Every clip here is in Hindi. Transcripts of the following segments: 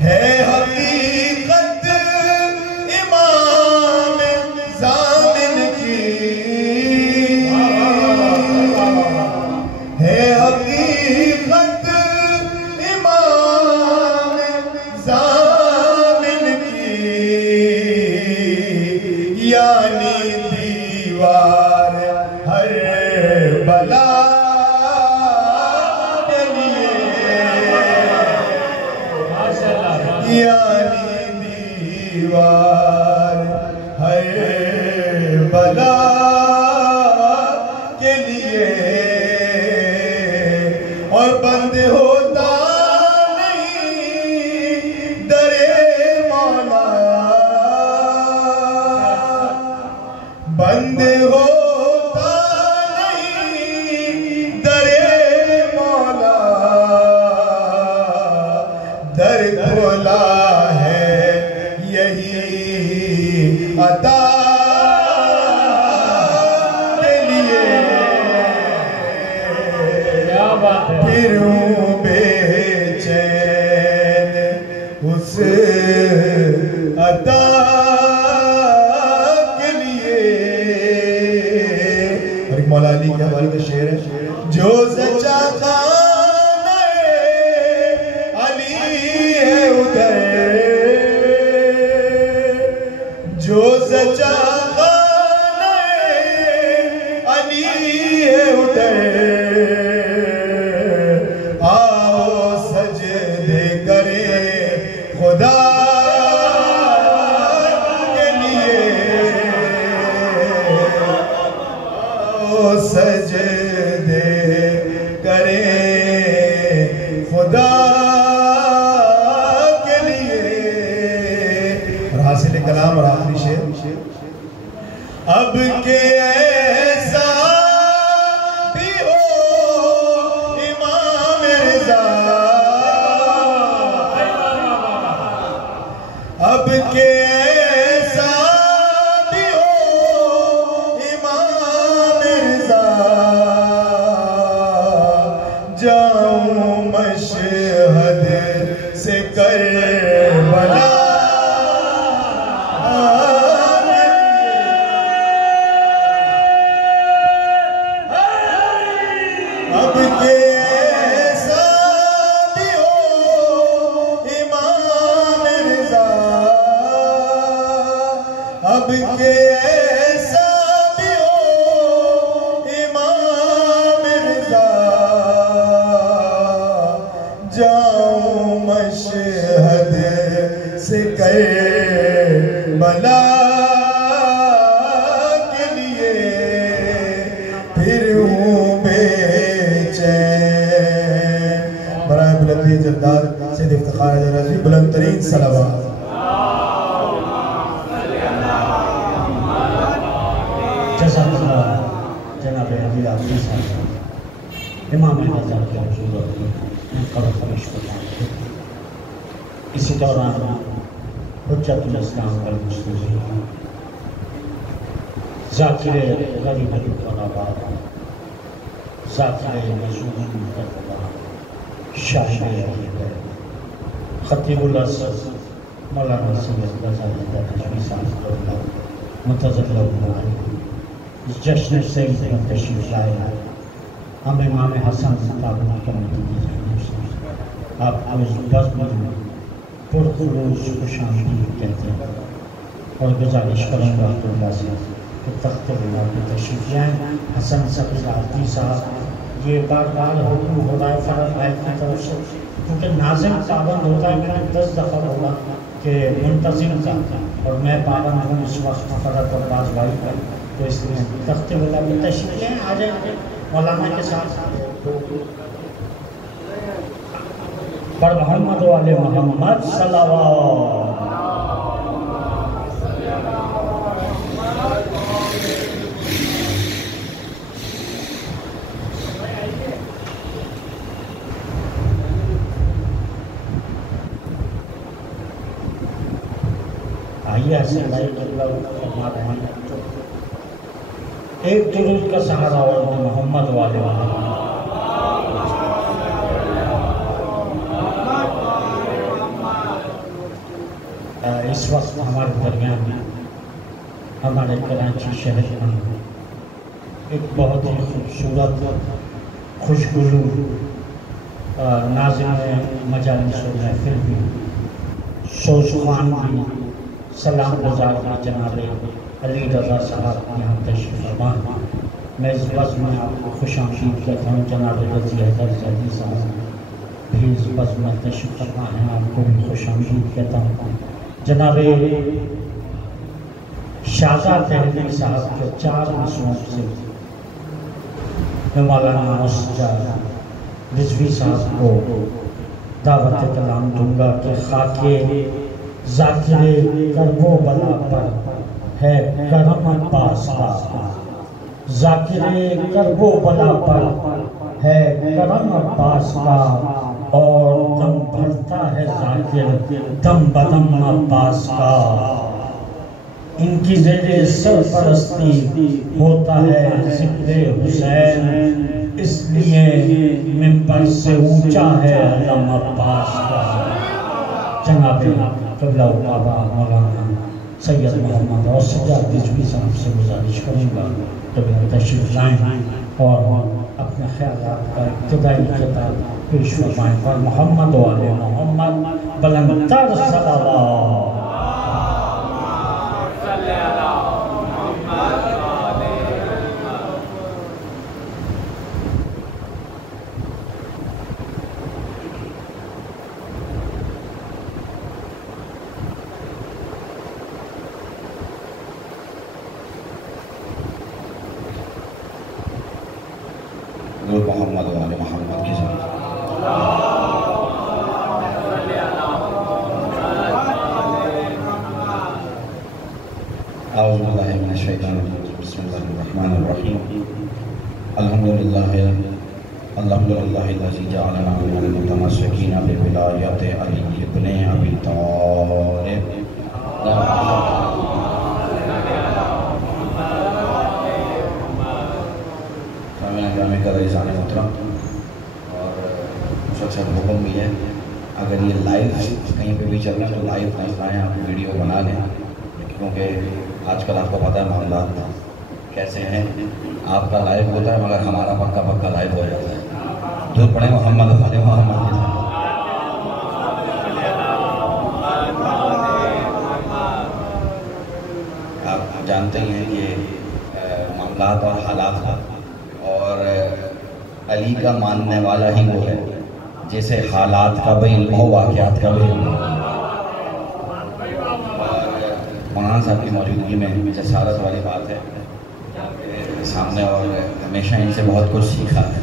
है हकीकत इमाम ज़ामिन की, है हकीकत इमाम ज़ामिन की, यानी दीवार हर बला के लिए, यानी दीवार हर बला के लिए, और बंद होता नहीं दरे मौला, बंद होता नहीं दरे मौला, दर खोला है यही अता के लिए, फिरूं बेचैन उस अता के लिए। और एक मौला अली के हवाले का शेर है, जो सच्चा खाने अली है उधर, जो सच्चा खाने अली है उधर, आओ सजदे करे खुदा के लिए, आओ सजदे करे खुदा के लिए। और हासिल कलाम और आखिरी शेर, अब के ऐसा भी हो इमाम रिज़ा, अब के ऐसा भी हो इमाम रिज़ा, जाऊं मशहद से करबला, अब के ऐसा भी हो इमाम रिज़ा, अब के ऐसा भी हो इमाम रिज़ा, जाऊं मशहद से करबला के लिए, फिर हूँ बेचैन। बराए बुलंदी जरदार से इफ्तिखार रज़ी बुलंद तरीन सलावत। जनाब अली आफरी साहब इमाम आज़म के हुज़ूर में फ़र्श करता हूँ। इसी दौरान हुज्जतुल इस्लाम वल मुस्लिमीन ज़ाकिर ग़रीब ग़ुरबात, ज़ाकिर मज़लूम मुक़द्दमा, शाहिद अदीब ख़तीबुल असद मौलाना सैयद ग़ज़ाली तशरीफ़ साहब मुतज़ल्लिल इस जश्न से तशरीफ़ लाए। हम इमाम हसन ताबूत कमेटी की जानिब से आपको इस बज़्म में पुरखुरूज खुशामदीद कहते हैं और गुजारिश करूँगा अब्दुल्ला से कि तख्त बिला पे तशरीफ़ लाएँ। हसन सफ़ीर आफ़री साहब, ये बार बार हुक्म हो रहा है फ़रज़ भाई की तरफ से, क्योंकि नाज़िम पाबंद होता है। मैंने 10 दफ़ा बोला कि मुंतज़िम का, और मैं पाबंद हूँ इस वक्त फ़रज़ अब्बास भाई का, तो इसलिए तख्त बिला पे तशरीफ़ लें, आ जाए मौलाना के साथ। पर मोहम्मद वाले मोहम्मद सल्लल्लाहु आइए ऐसे एक दुरूद का सहारा और मोहम्मद वाले इस वक्त हमारे दरमियान में हमारे कराची शहर में एक बहुत ही खूबसूरत खुशगुरू नाज़िम मजालिस महफिल भी सोज़ुखान भी सलाम गुजार भी जनाब अली रज़ा साहब यहाँ तशरीफ़ फरमा। मैं इस बज़्म में आपको खुशामदीद कहता हूँ। जनाब रज़ी हैदर ज़ैदी साहब भी इस बज़्म में तशरीफ़ फरमा हैं, आपको भी खुशामदीद कहता हूँ। जनाब शाहज़ाद दहलवी साहब के 4 मसनूद से मैं मौलाना मुस्जा रिजवी साहब को दावत कलाम दूंगा कि खाके ज़ाकिरे करबो बला पर है करम अब्बास का, ज़ाकिरे करबो बला पर है करम अब्बास का, और दम भरता है ज़ाकिर दम बदम अब्बास का। इनकी ज़ेरे सरपरस्ती होता है ज़िक्रे हुसैन, इसलिए मिंबर से ऊंचा है अलम अब्बास का। जनाबे क़िबला बाबा मौलाना सैयद मोहम्मद और सज्जाद रिजवी साहब से गुजारिश करूँगा कभी तशरीफ़ लाएँ और अपने ख्यालात का इब्तिदाई खिताब पेश फरमाएँ। और मोहम्मद वाले मोहम्मद बुलंदतर सल्लल्लाहु मोहम्मद वाले मोहम्मद के साथ औज़ुबिल्लाहि मिनश शैतानिर रजीम, बिस्मिल्लाहिर रहमानिर रहीम। अल्हम्दुलिल्लाहिल्लज़ी जअलना मिनल मुतमस्सिकीना बिविलायति अली इब्न अबी तालिब। और सबसे हुक्म भी है, अगर ये लाइव कहीं पे भी चल रहा है तो लाइव नहीं बनाएं, आप वीडियो बना लें, क्योंकि आजकल आपको पता है मामला कैसे हैं। आपका लाइव होता है मगर हमारा पक्का पक्का लाइव हो जाता है। दूर पड़े मोहम्मद वाले मोहम्मद के साथ। आप जानते ही हैं कि मामलात और हालात, और अली का मानने वाला ही वो है जैसे हालात का भी इल्म हो, वाक़यात का भी इल्म हो। मौलाना साहब की मौजूदगी में जसारत वाली बात है सामने, और हमेशा इनसे बहुत कुछ सीखा है।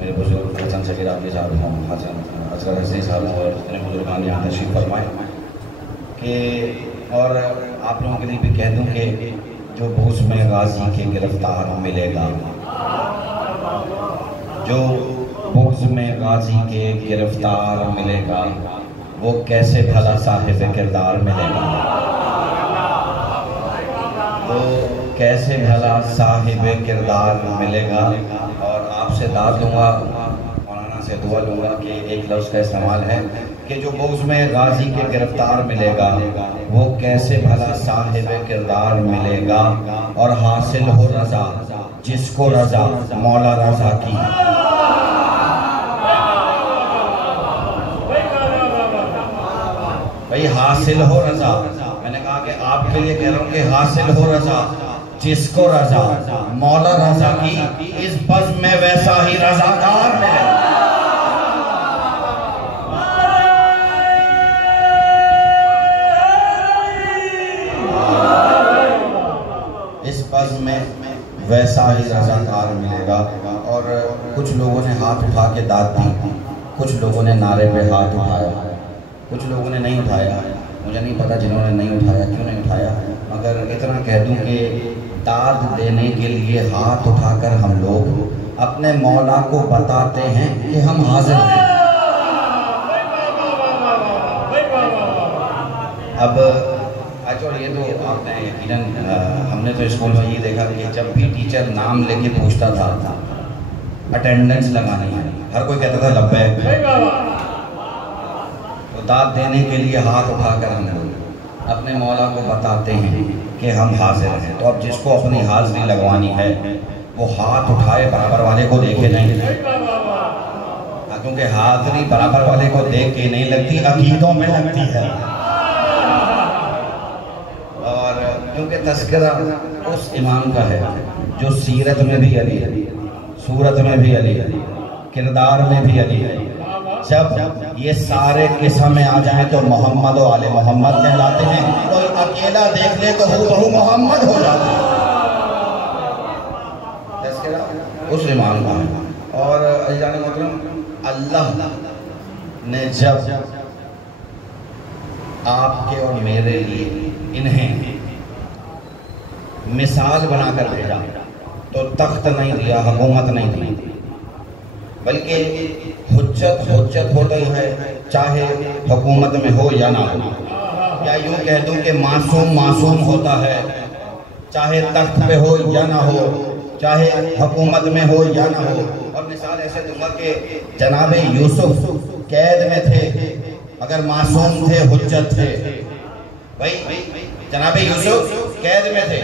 मेरे बुजुर्ग हसन सगीर आबदी साहब हों, हसन असगर हसनी साहब हों, और जितने बुजुर्गान यहाँ तशरीफ़ फरमाएँ कि, और आप लोगों के लिए भी कह दूँ कि जो बूस में गाजी के गिरफ्तार मिलेगा, जो बुग़्ज़ में गाजी के गिरफ्तार मिलेगा, वो कैसे भला साहिब किरदार मिलेगा, वो कैसे भला साहिब किरदार मिलेगा। और आपसे दाद लूँगा, मौलाना से दुआ लूँगा कि एक लफ्ज़ का इस्तेमाल है कि जो बुग़्ज़ में गाजी के गिरफ्तार मिलेगा, वो कैसे भला साहिब किरदार मिलेगा, और हासिल हो रज़ा जिसको रज़ा मौला रज़ा की। भाई हासिल हो रज़ा, मैंने कहा कि आपके लिए कह रहा हूँ कि हासिल हो रज़ा जिसको रज़ा मौला रज़ा की, इस बज़्म में वैसा ही रज़ादार मिले। इस बज़्म में वैसा ही रज़ादार मिलेगा। और कुछ लोगों ने हाथ उठा के दाद दी, कुछ लोगों ने नारे पे हाथ उठाया, कुछ लोगों ने नहीं उठाया। मुझे नहीं पता जिन्होंने नहीं उठाया क्यों नहीं उठाया, मगर इतना कह दूं कि दाद देने के लिए हाथ उठाकर हम लोग अपने मौला को बताते हैं कि हम हाजिर हैं। अब अच्छा, ये तो आपने यकीनन हमने तो स्कूल में ये देखा कि जब भी टीचर नाम लेके पूछता था अटेंडेंस लगानी है, हर कोई कहता था लब्बैक। तो दाद देने के लिए हाथ उठाकर हमने अपने मौला को बताते हैं कि हम हाजिर हैं। तो अब जिसको अपनी हाजिरी लगवानी है वो हाथ उठाए, बराबर वाले को देखे नहीं, क्योंकि हाजिरी बराबर वाले को देख के नहीं लगती, अकीदों में लगती है। और क्योंकि तस्करा उस इमाम का है जो सीरत में भी अली है, सूरत में भी अली है, किरदार में भी अली है। जब ये सारे किस्म में आ जाए तो मोहम्मद और आले मोहम्मद कहलाते हैं। कोई अकेला देख ले तो हूबहू मोहम्मद हो जाता है। उस इमाम का है। और अज़ीज़ान मोहतरम, अल्लाह ने जब आपके और मेरे लिए इन्हें मिसाल बनाकर भेजा तो तख्त नहीं दिया, हुकूमत नहीं दी, बल्कि हुज्जत होती है, चाहे हुकूमत में हो या ना हो। या यूँ कह दूँ कि मासूम होता है, चाहे तख्त पे हो या ना हो, चाहे हुकूमत में हो या ना हो। और मिसाल ऐसे दूंगा कि जनाब यूसुफ कैद में थे, अगर मासूम थे, हुज्जत थे। भाई जनाब यूसुफ कैद में थे,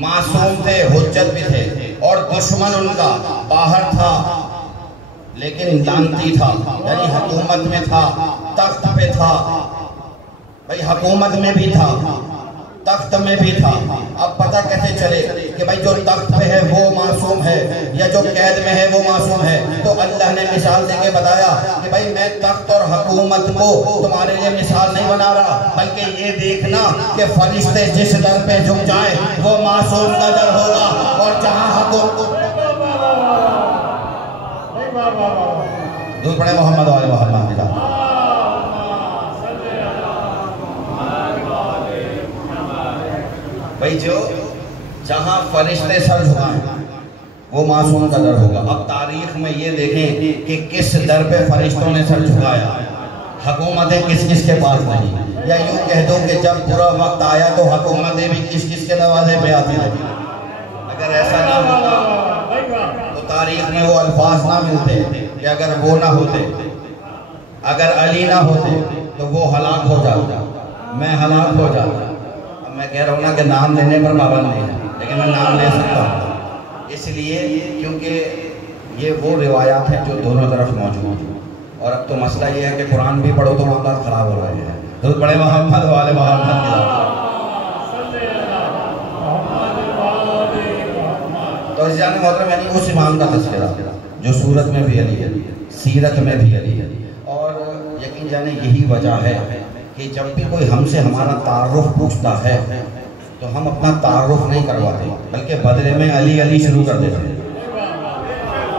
मासूम थे, हुज्जत भी थे, और दुश्मन उनका बाहर था लेकिन लानती था, यानी हुकूमत में था, तख्त पे था। भाई हुकूमत में भी था, तख्त में भी था। अब पता कैसे चले कि भाई जो तख्त पे है वो मासूम है या जो कैद में है वो मासूम है? तो अल्लाह ने मिसाल देके बताया कि भाई मैं तख्त और हुकूमत को तुम्हारे लिए मिसाल नहीं बना रहा, बल्कि ये देखना कि फरिश्ते जिस दर पे झुक जाए वो मासूम का दर होगा, और जहाँ दूर पड़े मोहम्मद वाले मोहम्मद के साथ। भाई जो जहाँ फरिश्ते सर झुकाएं वो मासूम का दर होगा। अब तारीख में ये देखें कि किस दर पे फरिश्तों ने सर झुकाया, हुकूमतें किस किस के पास नहीं। या यूँ कह दो कि जब पूरा वक्त आया तो हुकूमतें भी किस किस के दरवाजे पे आती रही। अगर ऐसा ना होता तो तारीख में वो अल्फाज ना मिलते कि अगर वो ना होते, अगर अली ना होते तो वो हलाक हो जाता, मैं हलाक हो जाता। अब मैं कह रहा हूँ ना कि नाम लेने पर पाबंद नहीं है, लेकिन मैं नाम ले सकता हूँ, इसलिए क्योंकि ये वो रिवायात हैं जो दोनों तरफ मौजूद हैं। और अब तो मसला ये है कि कुरान भी पढ़ो तो मामला ख़राब हो रहे हैं। तो बड़े मोहम्मद वाले मोहम्मद के तो जाने मोहतरम, यानी उस इमाम का तस्करा जो सूरत में भी अली है, सीरत में भी अली है। और यकीन जाने यही वजह है कि जब भी कोई हमसे हमारा तारुफ पूछता है तो हम अपना तारुफ नहीं करवाते, बल्कि बदले में अली अली शुरू कर देते हैं।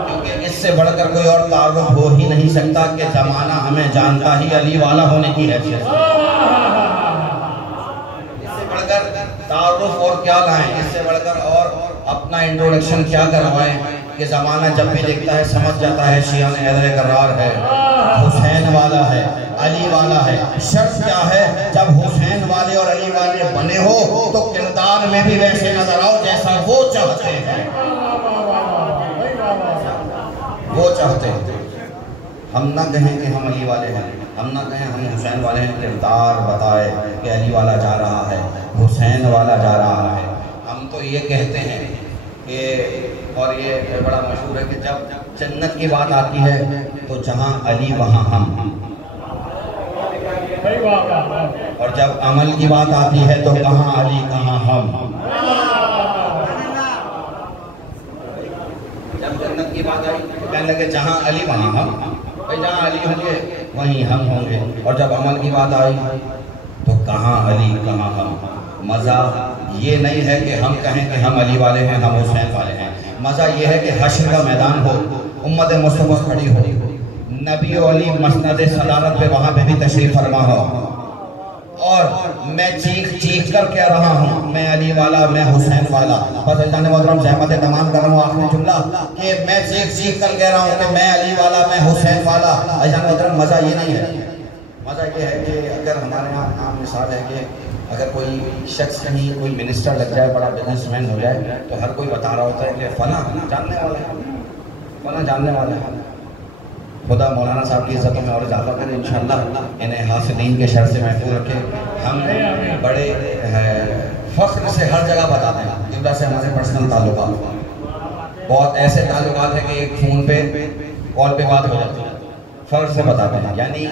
क्योंकि इससे बढ़कर कोई और तारुफ हो ही नहीं सकता कि ज़माना हमें जानता ही अली वाला होने की हैसियत। इससे बढ़कर तारुफ और क्या लाएं, इससे बढ़कर और अपना इंट्रोडक्शन क्या करवाएं कि ज़माना जब भी देखता है समझ जाता है शियान हैदर करार है, हुसैन वाला है, अली वाला है। शर्त क्या है? जब हुसैन वाले और अली वाले बने हो तो किरदार में भी वैसे नजर आओ जैसा वो चाहते हैं, वो चाहते हैं। हम ना कहें कि हम अली वाले हैं, हम ना कहें हम हुसैन वाले हैं, किरदार बताए कि अली वाला जा रहा है, हुसैन वाला जा रहा है। हम तो ये कहते हैं कि, और ये बड़ा मशहूर है कि जब जन्नत की बात आती है तो जहाँ अली वहाँ हम, और जब अमल की बात आती है तो कहाँ अली कहाँ हम। जब जन्नत की बात आई तो कहने लगे जहाँ अली वहाँ हम, भाई जहाँ अली होंगे वहीं हम होंगे। और जब अमल की बात आई तो कहाँ अली कहाँ हम। मज़ा ये नहीं है कि हम कहें कि हम अली वाले हैं, हम हुसैन वाले हैं। मज़ा ये है कि हश्र का मैदान हो, उम्मत मुस्तफ़ा खड़ी हो, नबी और अली मसनद सदारत पे वहाँ पे भी तशरीफ़ फरमा हो, और मैं चीख कर कह रहा हूँ मैं अली वाला, मैं हुसैन वाला। बस अल्लाह ने मोहतरम ज़हमत तमाम कर रहा हूँ आखिरी जुमला कि मैं चीख कर कह रहा हूँ कि मैं अली वाला, मैं हुसैन वाला। अल्लाह ने मोहतरम मज़ा ये नहीं है, मज़ा ये है कि अगर हमारे यहाँ आम मिसाल है कि अगर कोई शख्स कहीं कोई मिनिस्टर लग जाए, बड़ा बिजनेसमैन हो जाए, तो हर कोई बता रहा होता है कि फला जानने वाला है, फला जानने वाला है। खुदा मौलाना साहब की इज्जतों में और इजाफा करें इंशाअल्लाह, इन्हें हासिलीन के शर से महफूज रखे। हम बड़े फ़ख्र से हर जगह बताते हैं किबला से हमारे पर्सनल ताल्लुकात, बहुत ऐसे ताल्लुकात हैं कि एक फ़ोन पे कॉल पे बात हो जाती है, फ़ख्र से बताते हैं। यानी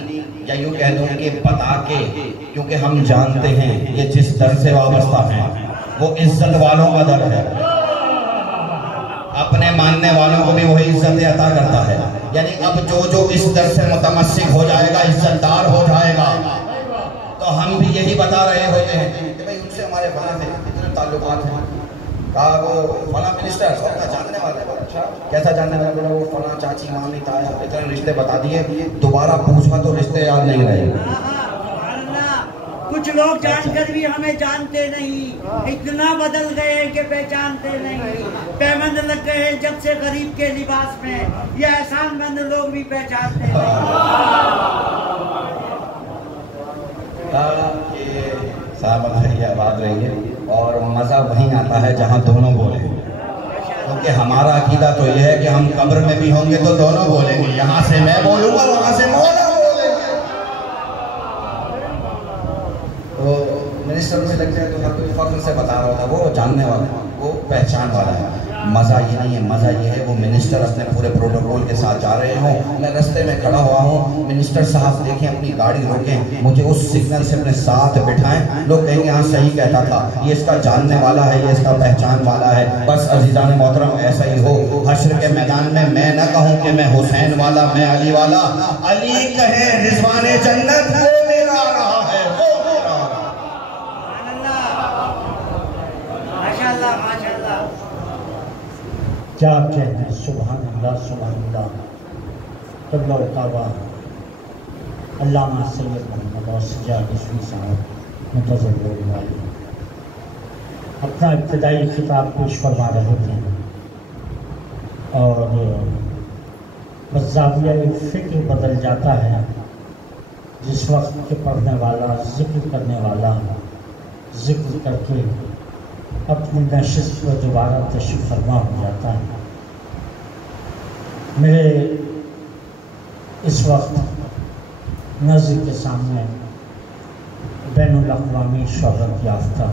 या यूँ कह दूँ कि बता के, क्योंकि हम जानते हैं कि जिस दर से वाबस्ता है वो इज्जत वालों का दर है, अपने मानने वालों को भी वही इज्जत अता करता है। यानी अब जो इस दर से मुतमस्सिक हो जाएगा, इज्जतदार हो जाएगा, तो हम भी यही बता रहे होते हैं कि भाई उनसे हमारे फला थे, इतने ताल्लुकात हैं। कहा वो फला मिनिस्टर सबका जानने वाला है। अच्छा कैसा जानने वाला? वो फला चाची मामी ताया इतने रिश्ते बता दिए, दोबारा पूछा तो रिश्ते याद नहीं रहे। कुछ लोग जानकर भी हमें जानते नहीं, इतना बदल गए कि पहचानते नहीं। पैबंद लग गए हैं जब से गरीब के लिबास में, ये एहसानमंद लोग भी पहचानते नहीं। साहब आबाद रहिए, और मज़ा वहीं आता है जहाँ दोनों बोले, क्योंकि हमारा अकीदा तो यह है कि हम कब्र में भी होंगे तो दोनों बोलेंगे। यहाँ से मैं बोलूँगा, वहाँ से मौला बोलेंगे। तो मिनिस्टर में लग जाए तो हर कोई फख्र से बता रहा था वो जानने वाला, वो पहचान वाला है। मज़ा ये नहीं है, मज़ा ये है वो मिनिस्टर अपने पूरे प्रोटोकॉल के साथ जा रहे हों, मैं रास्ते में खड़ा हुआ हूँ, मिनिस्टर साहब देखें अपनी गाड़ी रोकें, मुझे उस सिग्नल से अपने साथ बिठाएं, लोग कहेंगे हाँ सही कहता था, ये इसका जानने वाला है, ये इसका पहचान वाला है। बस अज़ीज़ान मोहतरम ऐसा ही हो, हश्र के मैदान में मैं न कहूँ कि मैं हुसैन वाला, मैं अली वाला, अली कहे रिज़वाने जन्नत वो मेरा रहा है, वो मेरा माशाअल्लाह माशाअल्लाह। क्या कहते हैं, सुभान अल्लाह सुभान अल्लाह। क़िबला काबा अल्लामा सैयद मोहम्मद और सज्जाद रिज़वी साहब मुतज़व्विर वाले अपना इब्तिदाई खिताब पेश फरमा रहे थे, और बस ज़ाविया फ़िक्र बदल जाता है जिस वक्त के पढ़ने वाला ज़िक्र करने वाला ज़िक्र करके अपनी नशिस्त पर दोबारा तशरीफ़ फरमा हो जाता है। मेरे इस वक्त नज़र के सामने बैनुल अक़वामी शोहरत याफ्ता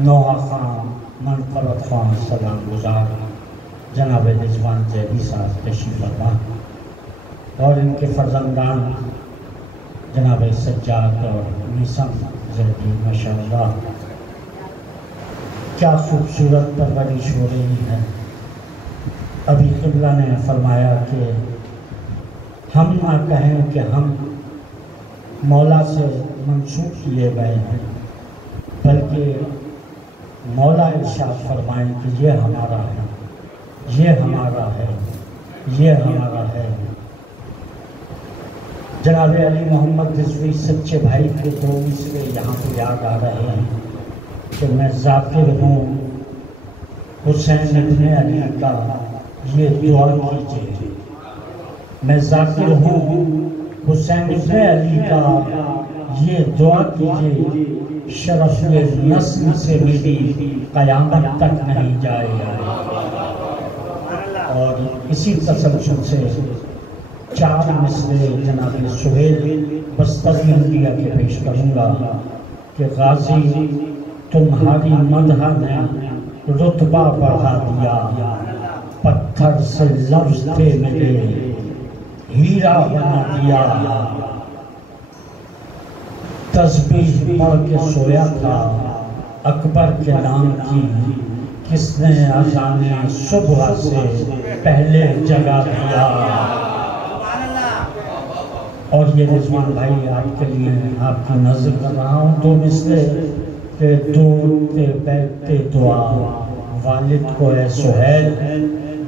नौहा खान मनक़बत खान सलाम गुज़ार जनाब रिज़वान ज़ैदी साहब तशरीफ़ फरमा, और इनके फ़र्ज़ंदान जनाब सज्जाद और मीसम ज़ैदी माशाअल्लाह क्या खूबसूरत परवरिश हो रही है। अभी क़िबला ने फरमाया कि हम ना कहें कि हम मौला से मंसूब किए गए हैं, बल्कि मौला इरशाद फरमाएं कि ये हमारा है, ये हमारा है, ये हमारा है। जनाब अली मोहम्मद रिज़वी सच्चे भाई के दो मिसरे यहाँ पर याद आ रहे हैं कि मैं ज़ाकिर हूँ हुसैन इब्ने अली का, ये दुआ कीजिए। मैं ज़ाकिर हूँ हुसैन इब्ने अली का, ये दुआ कीजिए। शरफ़ नस्ल से मेरी क़यामत तक नहीं जाएगा। और इसी तसल्सल से चार मिसरे जनाब सुहेल बस्तरी इंडिया के पेश करूँगा कि गाजी तुम्हारी मदह ने रुतबा बढ़ा दिया, पत्थर से लफ्ज़ थे मिले हीरा बना दिया। तस्बीह पढ़ के सोया था अकबर के नाम की, किसने अज़ाने सुबह से पहले जगा दिया। और ये रिज़वान भाई आपके लिए आपकी नज़र कर रहा हूँ दो मिसरे के दूरते बैठते दुआ वालिद को है सुहेल,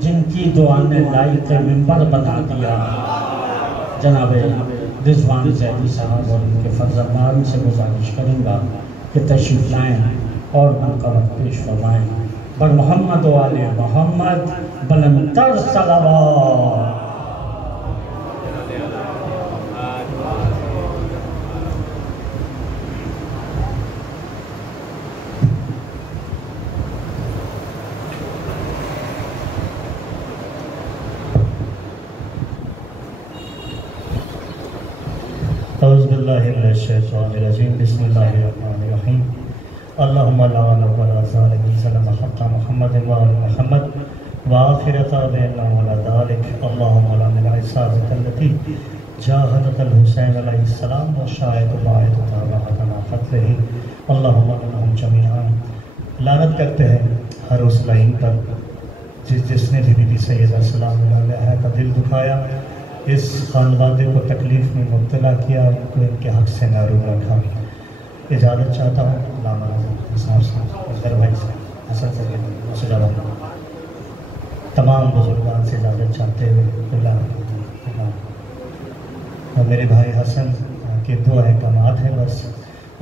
जिनकी दुआ ने लाइक मिंबर बना दिया। जनाब रिज़वान ज़ैदी साहब और उनके फ़र्ज़ंदान से गुजारिश करूँगा कि तशरीफ़ लाएँ और मनक़बत पेश फरमाएँ। बर मोहम्मद वाले मोहम्मद बुलंदतर सलावत। औज़ुबिल्लाहिमिनश्शैतानिर्रजीम बिस्मिल्लाहिर्रहमानिर्रहीम अल्लाहुम्मा ला वला ज़ालिमिन सल्लल्लाहु हक़्क़ा मुहम्मदिन व आलि मुहम्मद व आखिर ताबिना वला दालिक अल्लाहुम्मा ला मिन इसाज़तल्लती जाहदतल हुसैन अलैहिस्सलाम व शाहिद बायत ताबहतना क़त्लही अल्लाहुम्मा इन्नहुम जमीअन। लानत करते हैं हर उस लाइन पर जिसने भी बीबी सैयदा सलाम अलैहा का दिल दुखाया, इस खानवादे को तकलीफ़ में मुब्तला किया, उनको इनके हक़ से महरूम रखा। इजाज़त चाहता हूँ लामा साहब से, असगर भाई से, हसन से, तमाम बुजुर्गान से इजाज़त चाहते हुए और मेरे भाई हसन के दो अहकामात हैं, बस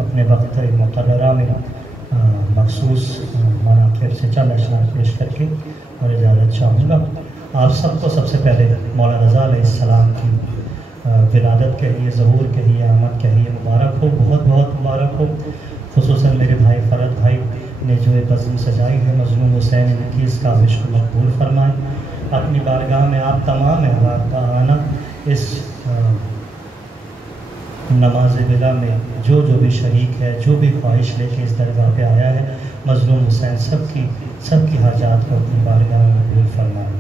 अपने वक्त मुक़र्ररा में मखसूस मनाक़िब से चंद अशआर पेश करके और इजाज़त चाहूँगा। आप सबको सबसे पहले मौलाना रज़ा अलैहिस्सलाम की विलादत कहिए, ज़हूर कहिए, आमद कहिए, मुबारक हो, बहुत बहुत मुबारक हो। ख़ुसूसन मेरे भाई फ़रद भाई ने जो एक बज़्म सजाई है मज़लूम हुसैन की, इसका इश्क़ मक़बूल फरमाएँ। अपनी बारगाह में आप तमाम अहबाब का आना, इस नमाज बिला में जो भी शरीक है, जो भी ख्वाहिश लेके इस दरगाह पे आया है, मज़लूम हुसैन सबकी हाजात को अपनी बारगाह में कबूल फरमाए।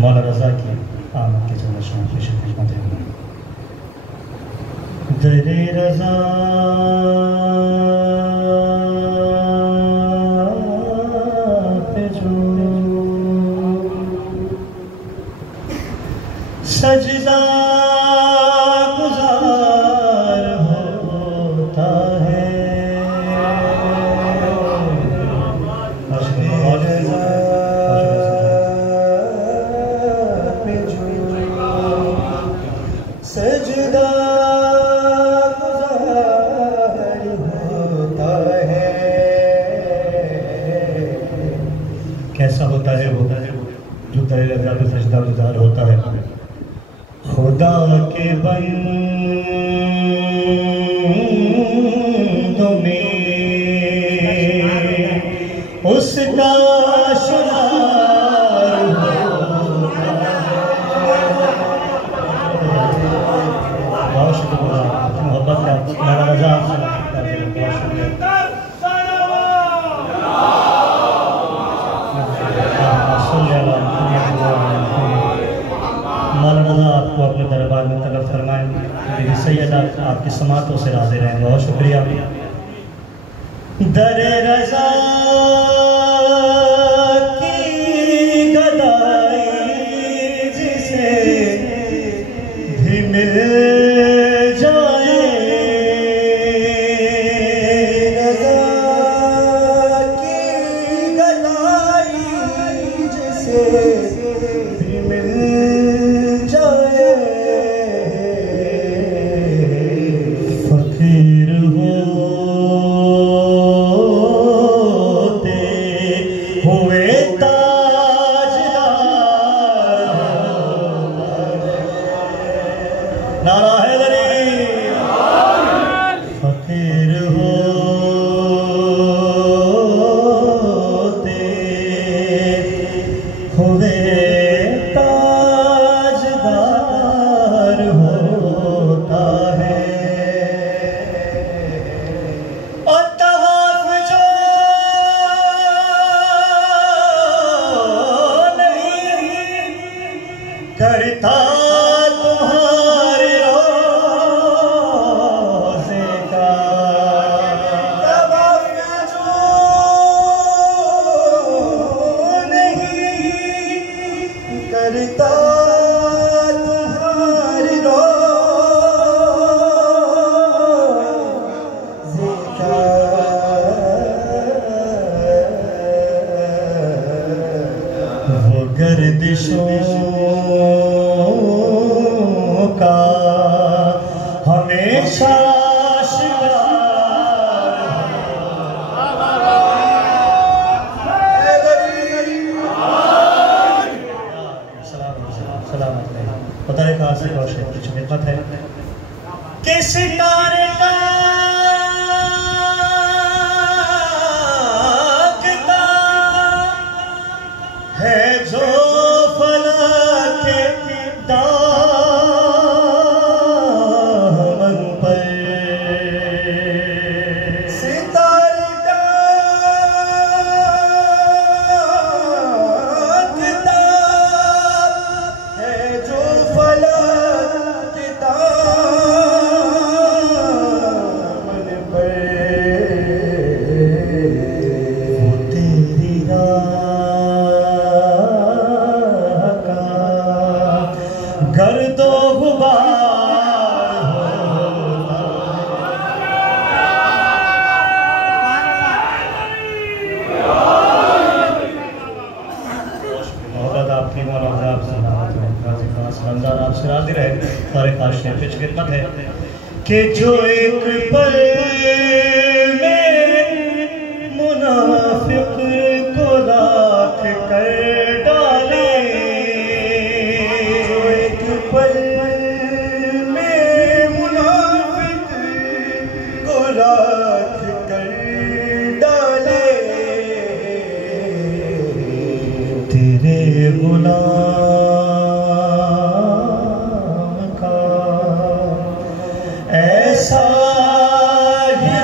मौला रज़ा की आमद के चंद शान की खिदमत है। दरे रज़ा पे जो सजदा सजदा गुजार होता है। खुदा के बंदों में उसका शुमार बहुत शुक्रिया, मोहब्बत का मौला रज़ा आपको अपने दरबार में तलब फरमाएं। मेरी सैयदा आपकी समातों से राज़ी रहें। बहुत शुक्रिया। दरे रज़ा की गदाई जिसे भी मिल जाए, रज़ा की गदाई जिसे भी मिल करता तुम्हारे रोज़े का जो नहीं करता तुम्हारे रोज़े का, वो गर्दिशों का हमेशा पता कहा से कुछ खिदमत है कि सितारे का है जो फलक दार खास शेर पेश खिदमत है कि जो एक पल में मुनाफिक को राख कर डाले, जो एक पल में मुनाफिक को राख कर डाले, तेरे गुलाम का ऐसा ही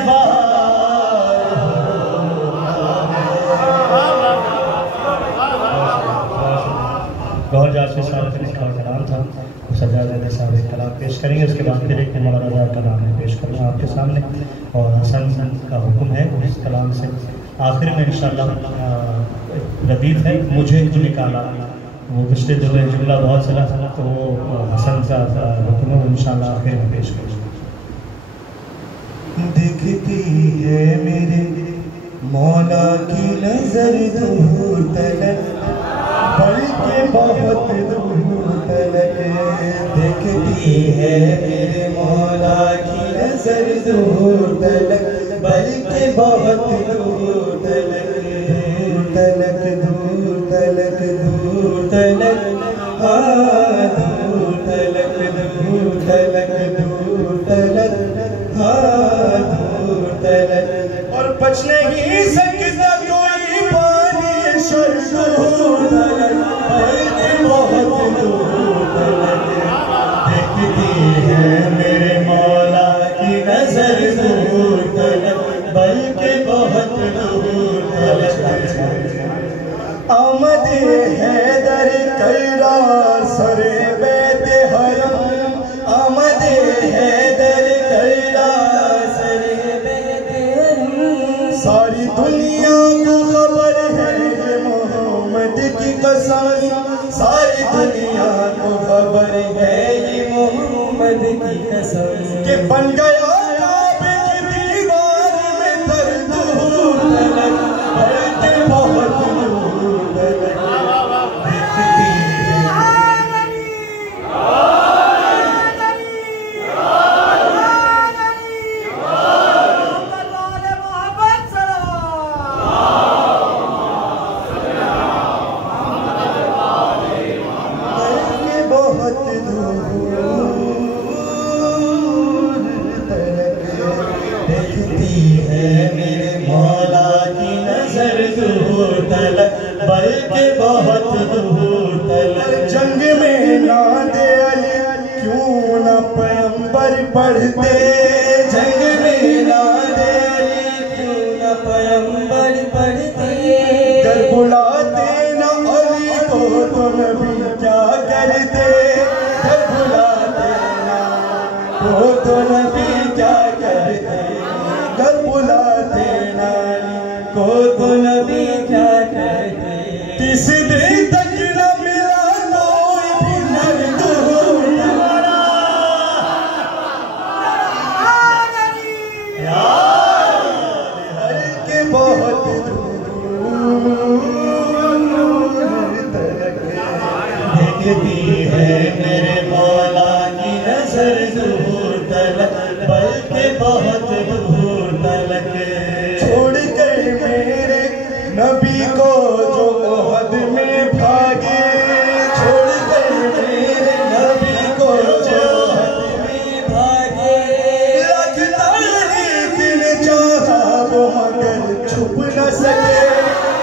गौर जात से सारे लिखा कलाम था, सजाद साहब एक कलाम पेश करेंगे, उसके बाद फिर एक मौलाना कलाम में पेश करूँगा आपके सामने। और हसन का हुक्म है उस कलाम से आखिर में इंशाअल्लाह रदीफ है मुझे जो निकाला, वो पिछले जुमले जुमला बहुत चला था, तो वो हसन का हुक्म है, वो इंशाअल्लाह आखिर में पेश करेंगे। दिखती है मेरे मौला की नजर दूर तलक, बल्कि बहुत दूर तलक, दिखती है मेरे मौला की नजर दूर तलक, बल्कि बहुत दूर तलक, दूर तलक, दूर तलक, दूर तलक, हाँ दूर तलक, दूर तलक, दूर तलक, हाँ दूर तलक, और बच नहीं सकता कोई पानी शर दूर तलक, बल्कि बहुत दूर तलक, दिखती है मेरे मौला की नजर दूर तलक, बल्कि बहुत दूर तलक, आमद हैदर कैरार सरे बैते हरम, आमद हैदर कैरार सरे बैते हरम, सारी दुनिया को खबर है ये मोहम्मद की कसम, सारी दुनिया को खबर है ये मोहम्मद की कसम, कि बन गया काबे की दीवार में दर दूर तलक, बल्कि बहुत दूर तलक, दिखती है बल्कि बहुत दूर तलक, दिखती है मेरे मौला की नजर दूर तलक, बल्कि बहुत दूर तलक, जंग में नादे अली क्यों न पैगंबर पढ़ते, जंग में नादे अली क्यों न पैगंबर पढ़ते, कर बुलाते न अली को तो नबी क्या करते, कर बुलाते ना को तो नबी क्या करते, कर बुलाते ना को तो नबी क्या करते, किस दिन तक न मिला कोई भी नर दूर तलक, बल्कि बहुत दूर तलक, दिखती है मेरे मौला की नजर दूर तलक, बल्कि बहुत दूर तलक, छोड़ कर मेरे नबी को जो ओहद में भागे, छोड़ कर मेरे नबी को जो ओहद में भागे, लाख तारीफ ने चाहा वो मगर छुप न सके,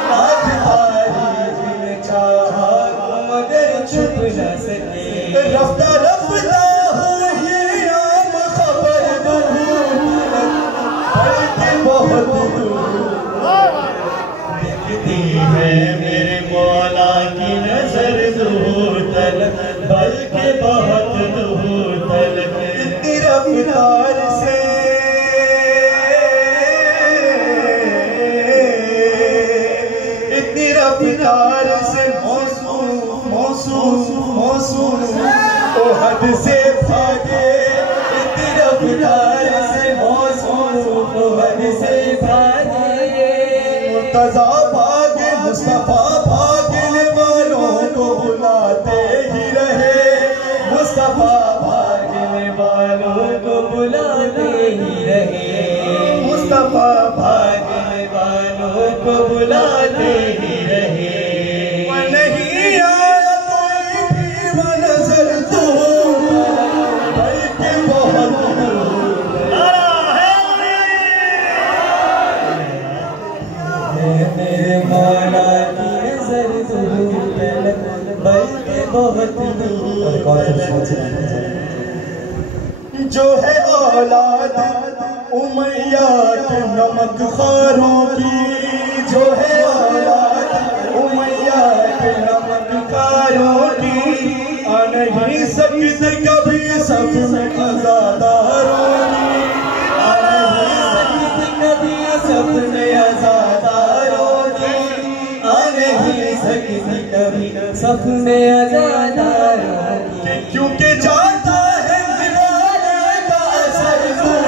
लाख तारीफ ने चाहा वो मगर छुप न सके, रफ्ता रफ्ता हो ये आम खबर दूर तलक, बल्कि बहुत दूर, दिखती है मेरे मौला की नजर दूर तलक, बल्कि बहुत दूर तलक, इतनी रफ्तार से, इतनी रफ्तार से मौसूम मौसूम मौसूम ओहद से भागे, इतनी रफ्तार से मौसूम ओहद से भागे, मुर्तजा भागे, मुस्तफा भागने वालों को बुलाते ही रहे, मुस्तफा भागने वफा भागने वालों को बुलाते ही रहे। नहीं आया कोई भी वो नजर दूर, बल्कि बहुत मेरे मौला की नजर दूर, बल्कि बहुत जो है औलाद उमैया के नमक खारों की, जो है औलाद उमैया के नमक खारों की, आ नहीं सकती कभी सब में अज़ादारों की, आ नहीं सकती कभी सब में अज़ादारों की, आ नहीं सकती कभी सब में अज़ादारों की, क्योंकि जाता है दीवाने का असर दूर।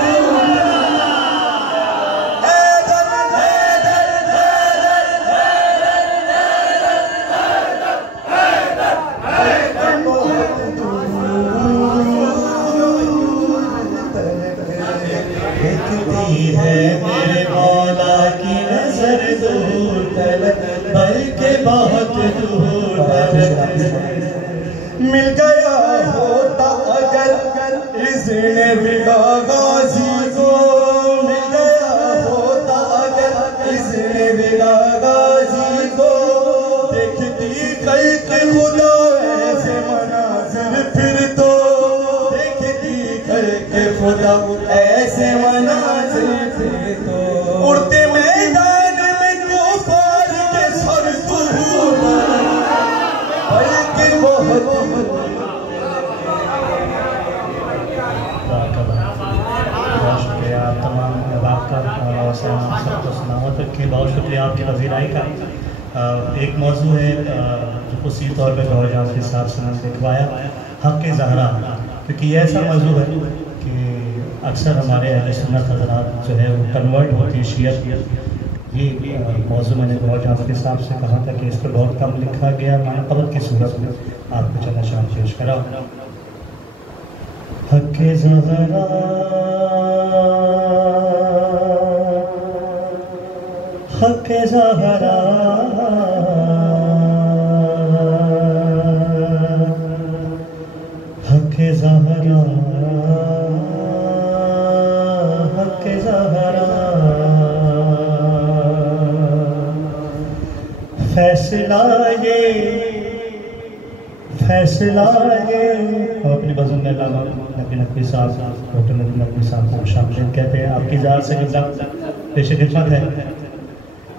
है मेरे मौला की नजर दूर तलक, बल्कि बहुत दूर तलक। मिल गया होता अगर इज़्ने विदा गाज़ी को, मिल गया होता अगर इज़्ने विदा गाज़ी को, देखती खल्क़ खुदा ऐसे मनाज़िर फिर तो, देखती खल्क़ खुदा ऐसे मनाज़िर फिर तो, उड़ते मैदान में कुफ़ार के सर दूर, बल्कि बहुत शुक्रिया तमाम अहबाब का और सबको सलामत रखें। बहुत शुक्रिया आपके वज़ीराई का। एक मौजू है जो खुशी तौर पर गौर जान के साथ सुनाने लिखवाया, हक़ ज़हरा, क्योंकि ये ऐसा मौजू है कि अक्सर हमारे अहले सुन्नत हज़रात जो है वो कन्वर्ट होती है शियत। ये मौजू मैंने गौर जान के साहब से कहा था कि इस पर बहुत कम लिखा गया, मानक़बत की सूरत में आपको चला शाम पेश करा। हक़ ज़हरा हक़ ज़हरा हक़ ज़हरा हक़ ज़हरा, फैसला ये अपनी बज़म में अल्लामा नबी नकवी साहब, डॉक्टर नबी नकवी साहब को शामिल कहते हैं। आपकी ज़ात से पेश खिदमत है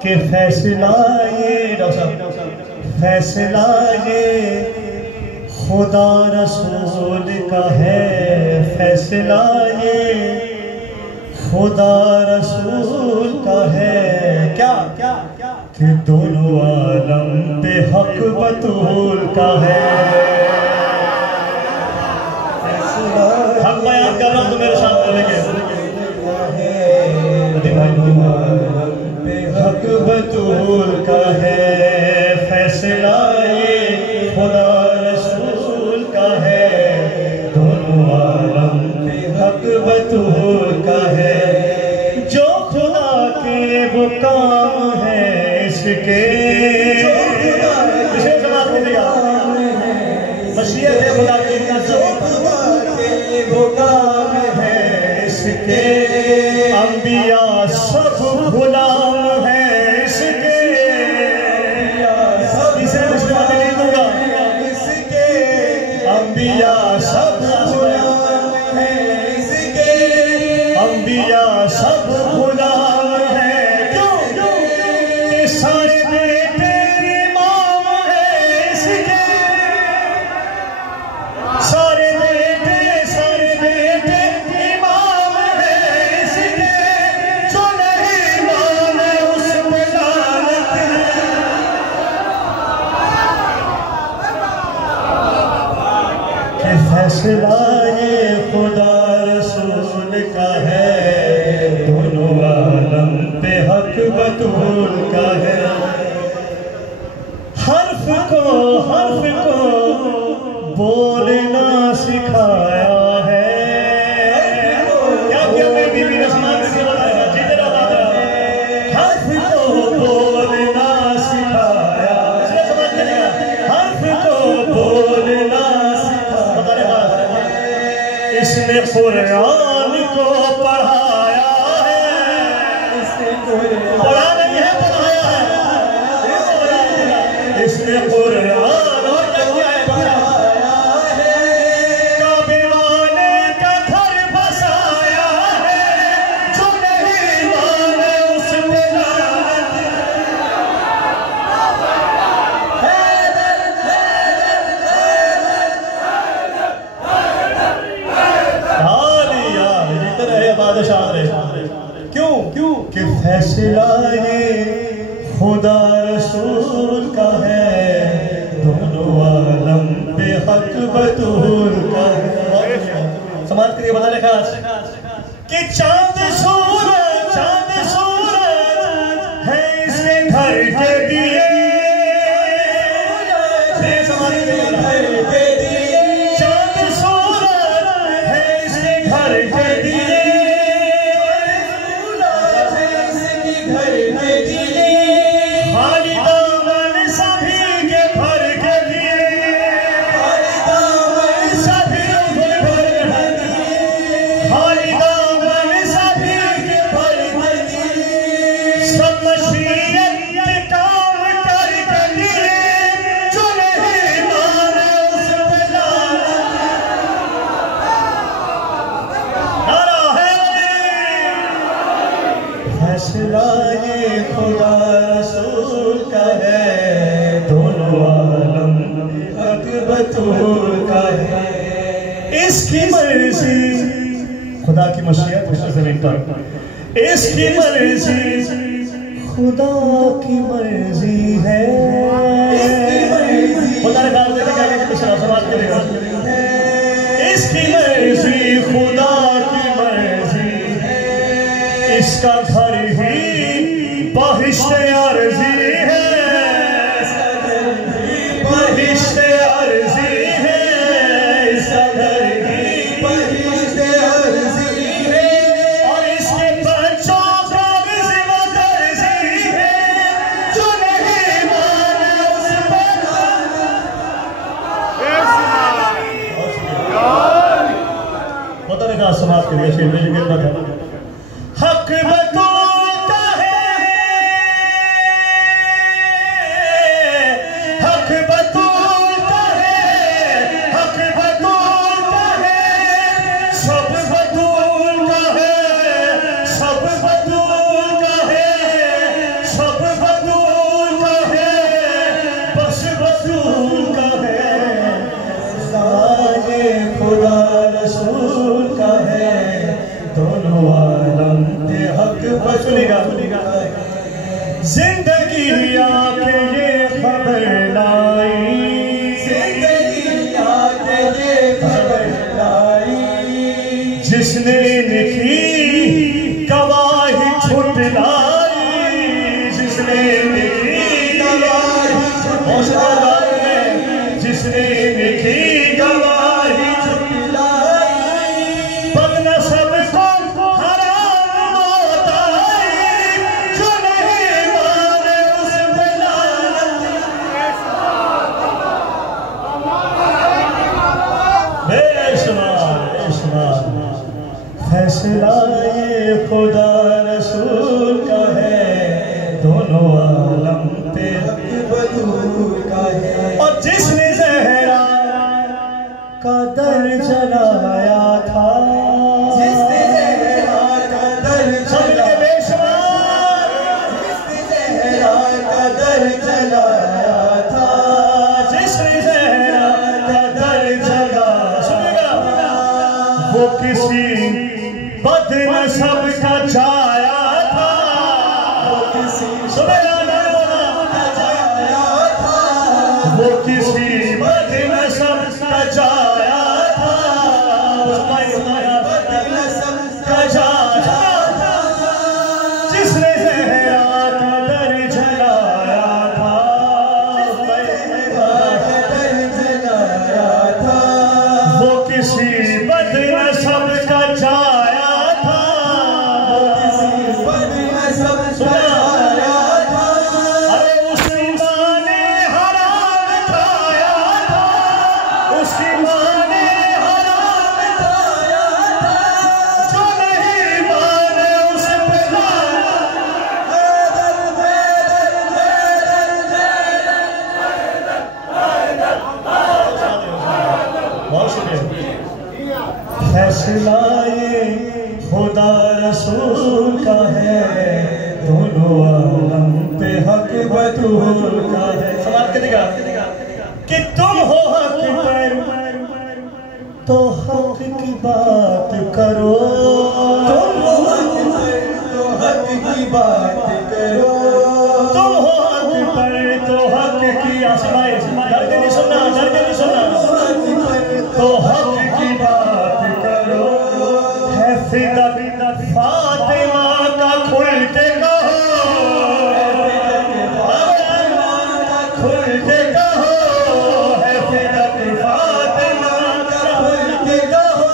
कि फैसला ये खुदा रसूल का है, फैसला ये खुदा रसूल का है, क्या कि दोनों आलम पे हक बतूल का है। हम बयान कर रहा हूँ तो मेरे साथ बोलेंगे, हक बतूल का है, फैसला ये खुदा रसूल का है, दोनों आलम पे हक बतूल का है। जो खुदा के वो काम है इसके, इसे समाप्त कीजिएगा, मशीयत है खुदा की, जो खुदा के वो काम है इसके, अंबिया सब गुलाम है इसके, इसे मुस्लिम नहीं दूंगा, इसके अंबिया सब गुलाम है इसके, अंबिया सब गुलाम है, क्यों सारे बेटे इमाम है इसके, सारे बेटे इमाम है इसके, जो नहीं माने उस पे लानत है। कि फैसला ये खुदा रसूल का है, दोनों कुरान को पढ़ाया है, पढ़ा नहीं है, पढ़ाया है। इसने कुरान पढ़ाया है, काबे वाले का घर बसाया है, जो नहीं माने उस पे लानत बादशाह रहे। क्यों क्यों कि फैसला ये खुदा रसूल का है, दोनों आलम पे हक बतूल का है। समाज के लिए बता लिखा कि चांद सूरज है इसके घर के दिए, चांद सूरज है इसके घर के दिए, खुदा रसूल का है, दोनों आलम हक बतूल का है। इसकी मर्जी खुदा की मशीयत जमीन पर, इसकी मर्जी खुदा की मर्जी है, खुदा ने कहा समाज करेगा। इसकी मर्जी खुदा की मर्जी, इसका घर ही बहिश्ते अर्जी है, बहिश्ते अर्जी है, इसका घर ही बहिश्ते अर्जी है, और इसके बच्चों का रिज़्क़ दर्जी है, जो नहीं माने उस पर पता नहीं कहा समाज के लिए शेर में हक बतूलता है, हक बतूलता है, हक बतूलता है, सब बतूलता है, सब बतूलता है, सब बतूलता है, बस बतूलता है। साजे खुदा रसूल का है, दोनों आलम के हक बचनेगा। जिंदगी आके ये खबर लाई, जिंदगी आके ये खबर लाई, जिसने लिखी गवाही छुटलाई, जिसने लिखी गवाही छुटलाई, जिसने लिखी गवाही छुटलाई, बदन सबको फैसला ये खुदा रसूल का है, दोनों आलम पे हक बतूल का है। और जिसने ज़हरा का दर जलाया था, जिसने ज़हरा का दर जलाया बेशुमार, जिसने ज़हरा का दर जलाया था, जिसने ज़हरा का दर जलाया, सुनेगा वो किसी बदनसब का जाया था, वो किसी वो किसी बदनसब का जाया था, बदनसब का जाया था, जिसने ज़हरा का दर जलाया था, जलाया था, वो किसी बदनसब का जाया था, फैसला ये खुदा रसूल का है, दोनों आलम पे हक बतूल का है। समाज के दिखा कि तुम हो हक पर तो हक की बात करो, तुम हो हक पर तो हक की बात करो, तुम हो हक पर तो हक की आसमाए डर के नहीं सुनना, डर के नहीं सुनना, तो हक की बात करो। है फिदा फातिमा का खुल के कहो, खुल के कहो, है फिदा फातिमा का खुल के कहो।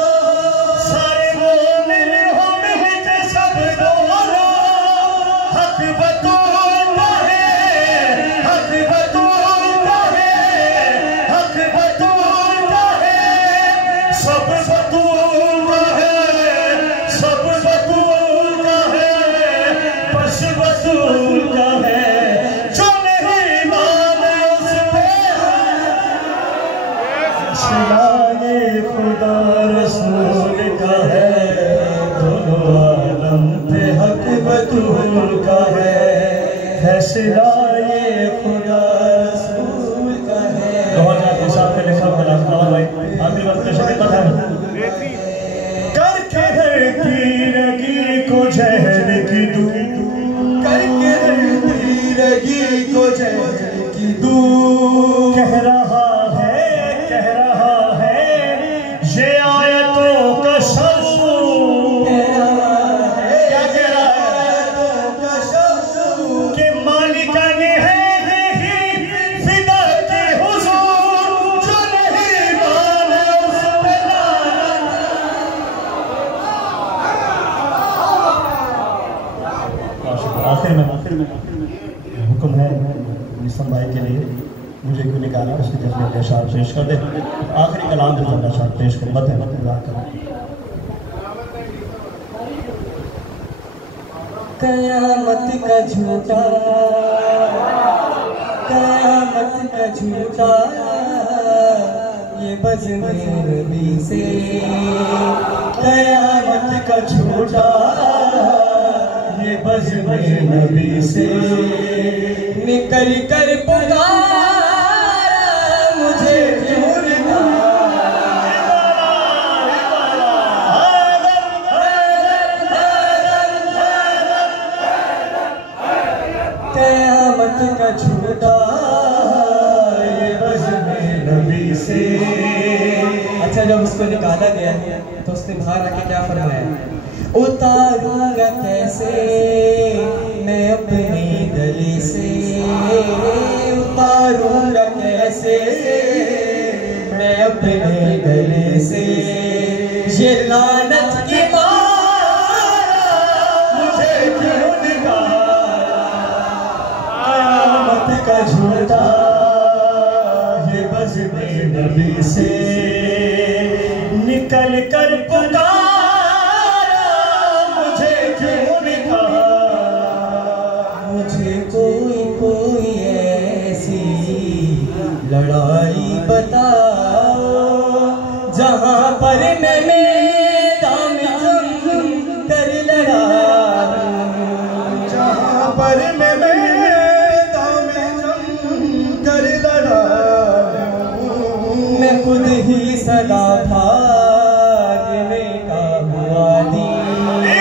सारे मोमिन हो मिल के सब दोनों हक बतूलता है, हक बतूलता है, हक बतूलता है, सब बतूलता है, सब बतूलता है, बस बतूलता है। जो नहीं माने उस पे फैसला ये खुदा रसूल का है, दोनों आलम पे हक बतूल का है। फैसला ये खुदा रसूल का है। बहुत आपके सामने लिखा मेरा भाई आखिरी वक्त का शक्ल है करके धरती रगी को जहर की दूर, करके धरती रगी को जहर की दूर। कह रहा है ये आयतों का शब्द, क्या कह रहा है कि मालिका ने है ही फिदा की हुजूर, जो नहीं माने उस पे आखिर में हुक्म है निसम भाई के लिए मुझे क्यों निकाला, उसके जज्बे के अशार पेश कर दे। आखिरी कलाम से ज़्यादा अशार पेश कर मत है कयामत का झूठा, कयामत का झूठा ये बज़्म नबी से, कयामत का झूठा ये बज़्म नबी से। निकल कर पुकारा मुझे क्यों कयामत का झूठा ये बज़्म नबी से। अच्छा, जब उसको निकाला गया तो उसने बाहर आके क्या फरमाया, उतारूंगा कैसे मैं अपने गले से, उतारूंगा कैसे मैं अपने गले से। ये लानत की मारा मुझे क्यों निकाला, कयामत का झूठा ये बज़्म नबी से। निकल कर पुकारा मुझे क्यों निकाला, मुझे कोई ऐसी लड़ाई बताओ जहाँ पर मैं मैदान जंग कर लड़ा, जहाँ पर मैं मैदान जंग कर लड़ा। मैं खुद ही सदा भागने का हुआ दी, मैं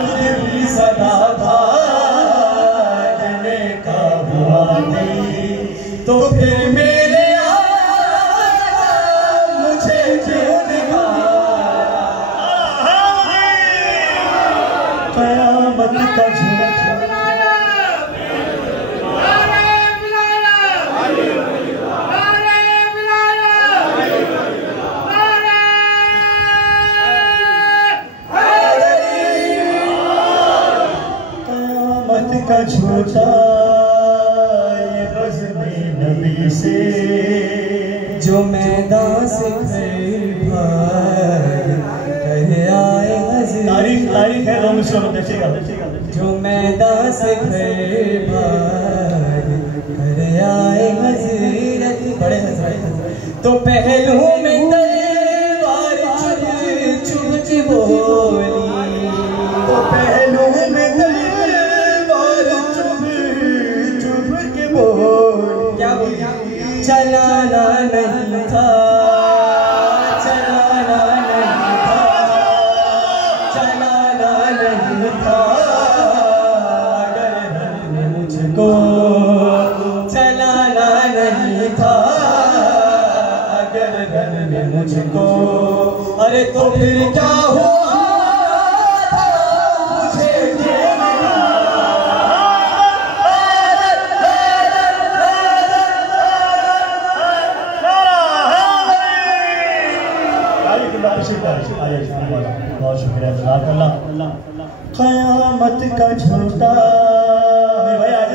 खुद ही सदा भागने का हुआ दी। तो फिर मेरे मुझे क्यों निकाला, कयामत का झूठा का झूठा ये बज़्म नबी से। जो मैदान से भाग कर आए हज़रत, तारीख है लो मिस्र देखिएगा, जो मैदान से भाग कर आए हज़रत, बड़े हज़रत। तो पहलू में तलवार चुभ अरे तो फिर क्या हुआ मुझे बहुत शुक्रिया जज़ाकल्लाह। क़यामत का झूठा भाई आज